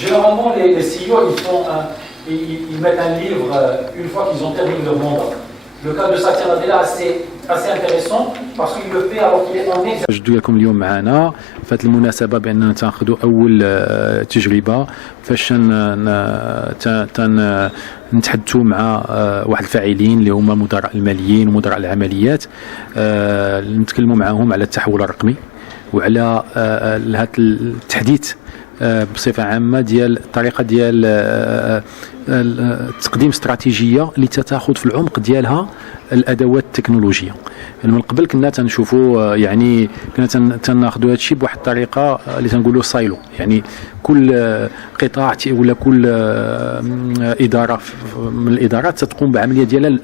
Généralement, les CEO, ils mettent un livre une fois qu'ils ont terminé leur mandat. Le cas de Satya Nadella assez intéressant parce qu'il le fait alors qu'il est en exercice. نجدوا لكم اليوم معنا في هذه المناسبه باننا تاخذوا اول تجربه فاش نتحدثوا مع واحد الفاعلين اللي هما مدراء الماليين ومدراء العمليات، نتكلموا معهم على التحول الرقمي وعلى هذا التحديث بصفه عامه ديال الطريقه ديال تقديم استراتيجيه اللي تاخذ في العمق ديالها الادوات التكنولوجيه. من قبل كنا تنشوفوا يعني كنا تناخذوا هذا الشيء بواحد الطريقه اللي تنقولوا سايلو، يعني كل قطاع ولا كل اداره من الادارات تقوم بعمليه ديالها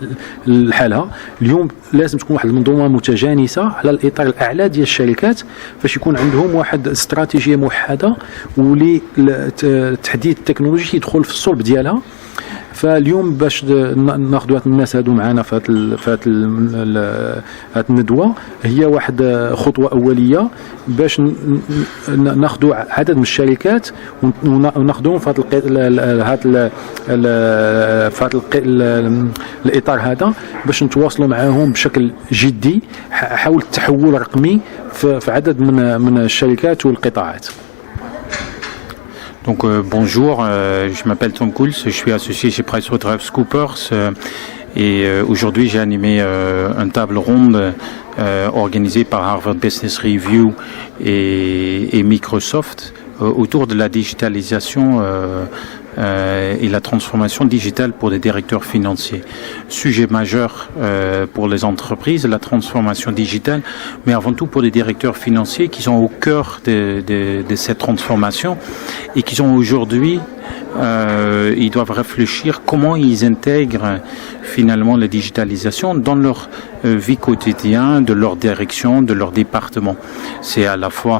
لحالها. اليوم لازم تكون واحد المنظومه متجانسه على الاطار الاعلى ديال الشركات باش يكون عندهم واحد استراتيجيه موحده واللي التحديث التكنولوجي يدخل في الصلب ديالها. فاليوم باش ناخذوا الناس هادو معنا في هاد الندوه هي واحد خطوه اوليه باش ناخذوا عدد من الشركات وناخذوهم في هذا الاطار هذا باش نتواصلوا معاهم بشكل جدي حول التحول الرقمي في عدد من الشركات والقطاعات. Donc bonjour, je m'appelle Tom Kouls, je suis associé chez PricewaterhouseCoopers et aujourd'hui j'ai animé une table ronde organisée par Harvard Business Review et Microsoft autour de la digitalisation et la transformation digitale pour les directeurs financiers. Sujet majeur pour les entreprises, la transformation digitale, mais avant tout pour les directeurs financiers qui sont au cœur de cette transformation et qui sont aujourd'hui, ils doivent réfléchir comment ils intègrent finalement la digitalisation dans leur vie quotidienne, de leur direction, de leur département. C'est à la fois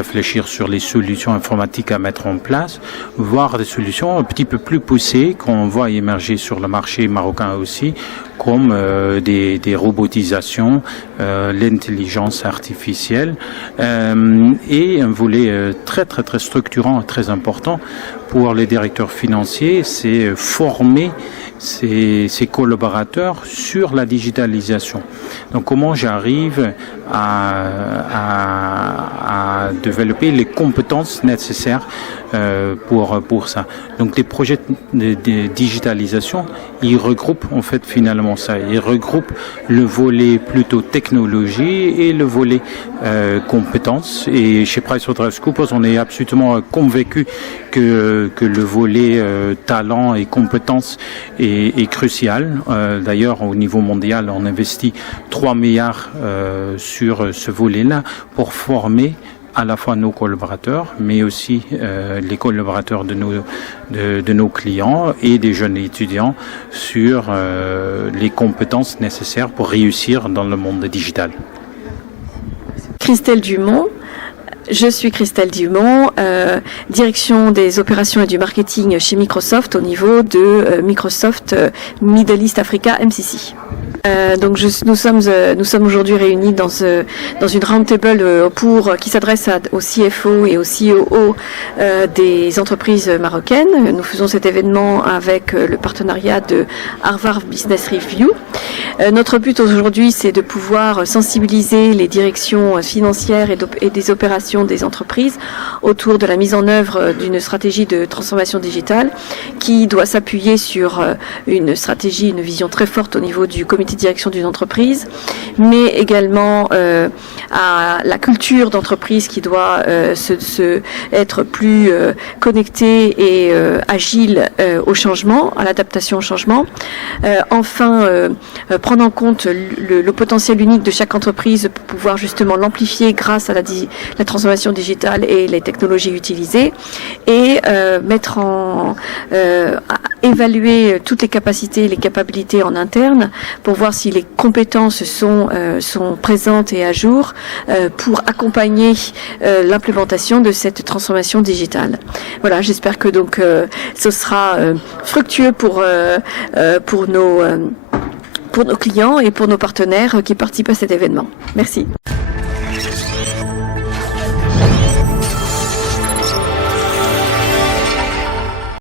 réfléchir sur les solutions informatiques à mettre en place, voir des solutions un petit peu plus poussées qu'on voit émerger sur le marché marocain aussi, comme des robotisations, l'intelligence artificielle et un volet très structurant, très important pour les directeurs financiers, c'est former ses collaborateurs sur la digitalisation. Donc comment j'arrive à développer les compétences nécessaires pour ça. Donc les projets de digitalisation, ils regroupent en fait finalement ça. Ils regroupent le volet plutôt technologie et le volet compétences. Et chez PricewaterhouseCoopers, on est absolument convaincu que le volet talent et compétences est crucial. D'ailleurs, au niveau mondial, on investit 3 milliards sur ce volet-là pour former à la fois nos collaborateurs, mais aussi les collaborateurs de nos clients et des jeunes étudiants sur les compétences nécessaires pour réussir dans le monde digital. Christelle Dumont. Je suis Christelle Dumont, direction des opérations et du marketing chez Microsoft au niveau de Microsoft Middle East Africa MCC. Donc nous sommes aujourd'hui réunis dans une roundtable qui s'adresse aux CFO et aux COO des entreprises marocaines. Nous faisons cet événement avec le partenariat de Harvard Business Review. Notre but aujourd'hui, c'est de pouvoir sensibiliser les directions financières et des opérations des entreprises autour de la mise en œuvre d'une stratégie de transformation digitale qui doit s'appuyer sur une stratégie, une vision très forte au niveau du comité de direction d'une entreprise, mais également à la culture d'entreprise qui doit être plus connectée et agile au changement, à l'adaptation au changement. Enfin, prendre en compte le potentiel unique de chaque entreprise pour pouvoir justement l'amplifier grâce à la transformation digitale et les technologies utilisées, et évaluer toutes les capacités et les capacités en interne pour voir si les compétences sont présentes et à jour pour accompagner l'implémentation de cette transformation digitale. Voilà, j'espère que donc ce sera fructueux pour nos clients et pour nos partenaires qui participent à cet événement. Merci.